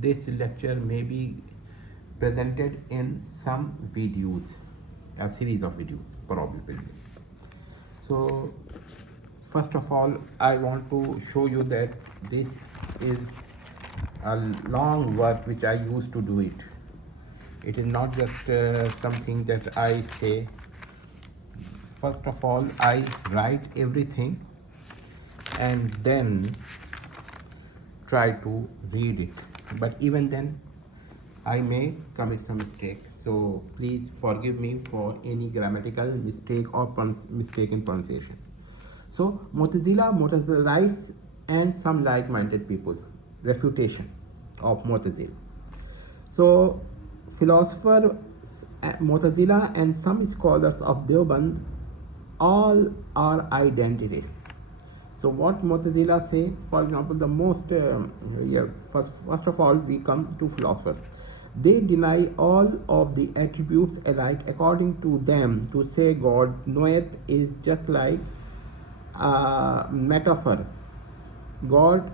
This lecture may be presented in some videos, a series of videos probably. So first of all, I want to show you that this is a long work which I used to do it. It is not just something that I say. First of all, I write everything and then try to read it, but even then I may commit some mistake, so please forgive me for any grammatical mistake or mistake in pronunciation. So Mu'tazilites and some like-minded people, refutation of Mu'tazila. So philosophers, Mu'tazila and some scholars of Deoband all are identities. So what Mu'tazila say, for example, the most first of all we come to philosophers. They deny all of the attributes alike. According to them, to say God knoweth is just like a metaphor. God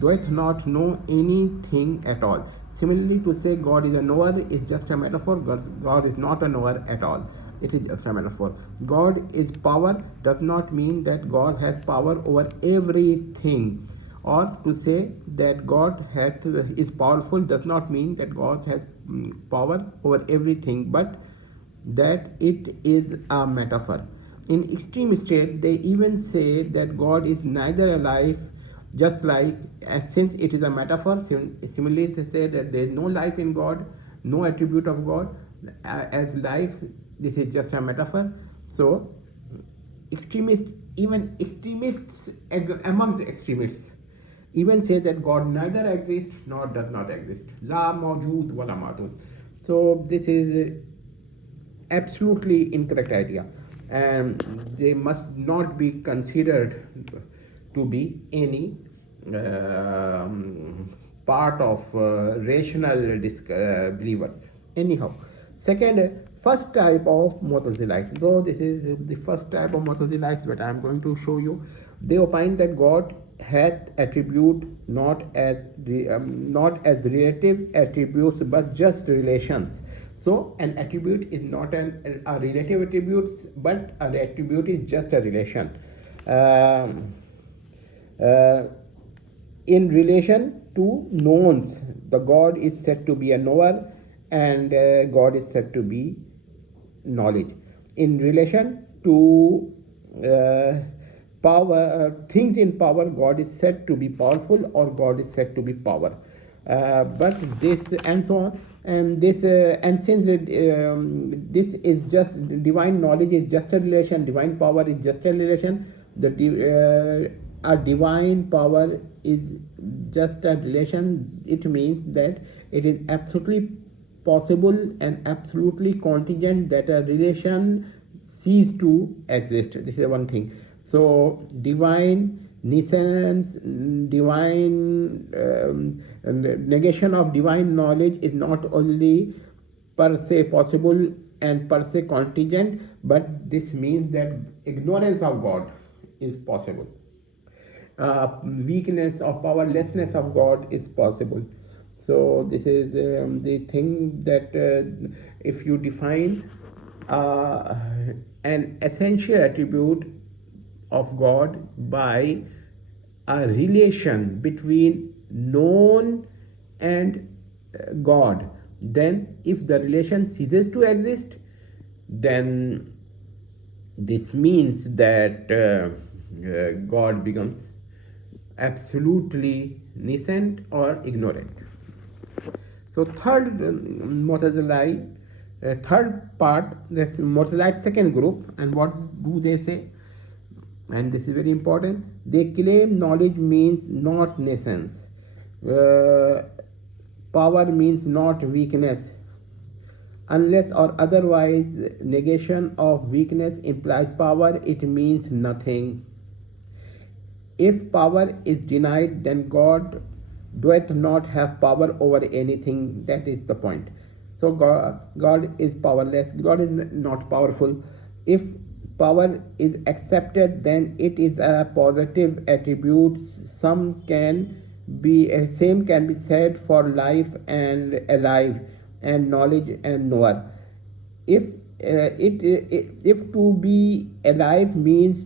doeth not know anything at all. Similarly, to say God is a knower is just a metaphor. God is not a knower at all. It is just a metaphor. God is power does not mean that God has power over everything. Or to say that God is powerful does not mean that God has power over everything, but that it is a metaphor. In extreme state, they even say that God is neither alive, just like, since it is a metaphor. Similarly, they say that there is no life in God, no attribute of God as life. This is just a metaphor. So extremists, even extremists amongst extremists, even say that God neither exists nor does not exist. La mawjood wa la madud. So this is absolutely incorrect idea, and they must not be considered to be any part of rational believers. Anyhow, first type of Mu'tazilites. So this is the first type of Mu'tazilites that I am going to show you. They opine that God hath attribute not as relative attributes but just relations. So an attribute is not a relative attribute, but an attribute is just a relation. In relation to knowns, the God is said to be a knower, and God is said to be knowledge. In relation to power, things in power, God is said to be powerful, or God is said to be power. But this and so on, and this and since this is just divine knowledge is just a relation, divine power is just a relation. A divine power is just a relation. It means that it is absolutely possible and absolutely contingent that a relation cease to exist. This is one thing. So divine nescience, divine negation of divine knowledge is not only per se possible and per se contingent, but this means that ignorance of God is possible. Weakness or powerlessness of God is possible. So this is the thing that if you define an essential attribute of God by a relation between known and God, then if the relation ceases to exist, then this means that God becomes absolutely nascent or ignorant. So third third part, this Mu'tazilite second group, and what do they say? And this is very important. They claim knowledge means not nascence, power means not weakness. Unless or otherwise negation of weakness implies power, it means nothing. If power is denied, then God doeth not have power over anything. That is the point. So God is powerless. God is not powerful. If power is accepted, then it is a positive attribute. Same can be said for life and alive, and knowledge and knower. If to be alive means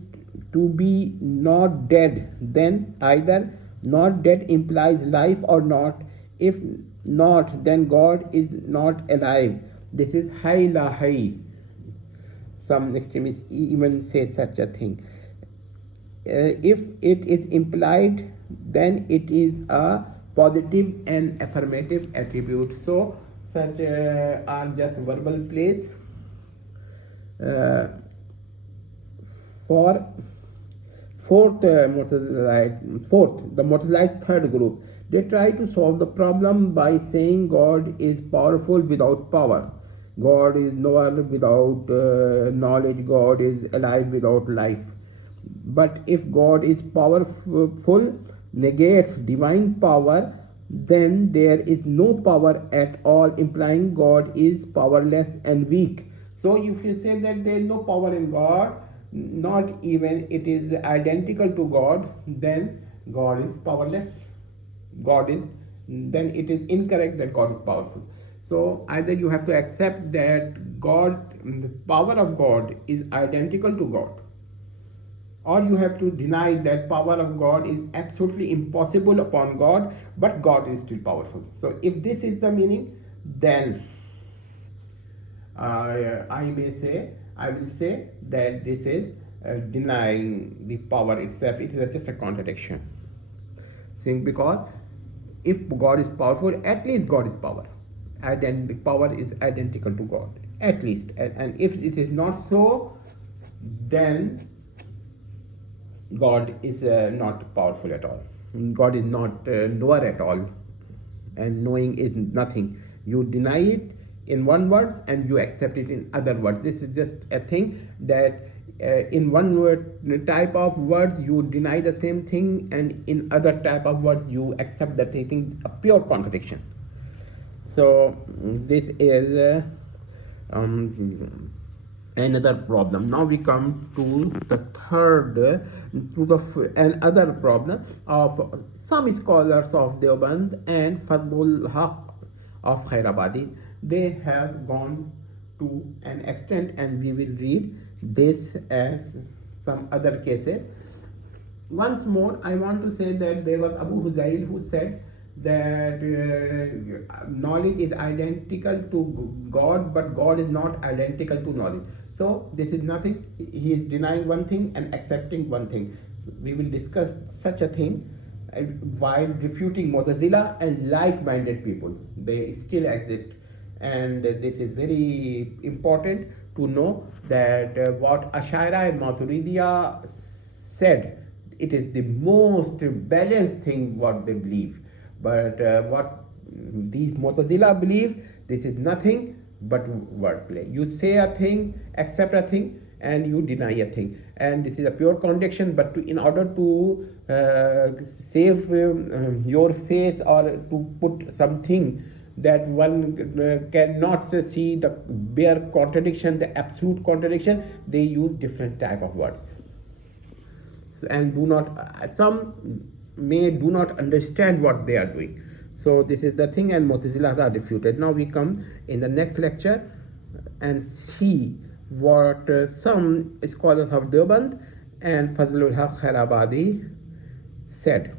to be not dead, then either not dead implies life or not. If not, then God is not alive. This is hai la hai. Some extremists even say such a thing. If it is implied, then it is a positive and affirmative attribute. So such are just verbal plays. For the Māturīdī's third group, they try to solve the problem by saying God is powerful without power, God is knower without knowledge, God is alive without life. But if God is powerful negates divine power, then there is no power at all, implying God is powerless and weak. So if you say that there is no power in God, not even it is identical to God, then God is powerless. Then it is incorrect that God is powerful. So either you have to accept that the power of God is identical to God, or you have to deny that power of God is absolutely impossible upon God, but God is still powerful. So if this is the meaning, then I will say that this is denying the power itself. It is just a contradiction. Because if God is powerful, at least God is power. Power is identical to God, at least. And if it is not so, then God is not powerful at all. God is not knower at all, and knowing is nothing. You deny it in one word and you accept it in other words. This is just a thing that in one type of words you deny the same thing, and in other type of words you accept that thing, a pure contradiction. So this is another problem. Now we come to the third, another problem of some scholars of Deoband and Fadlul Haq of Khairabadi. They have gone to an extent, and we will read this as some other cases. Once more, I want to say that there was Abu Huzail who said that knowledge is identical to God, but God is not identical to knowledge. So this is nothing. He is denying one thing and accepting one thing. We will discuss such a thing while refuting tazilah and like-minded people. They still exist, and this is very important to know that what Ashaira and Māturīdī said, it is the most balanced thing what they believe. But what these Māturīdī believe, this is nothing but wordplay. You say a thing, accept a thing, and you deny a thing, and this is a pure contradiction. But in order to save your face, or to put something that one cannot see the bare contradiction, the absolute contradiction, they use different type of words, and some do not understand what they are doing. So this is the thing, and Māturīdī are refuted. Now we come in the next lecture and see what some scholars of Deoband and Fazlul Haq Khairabadi said.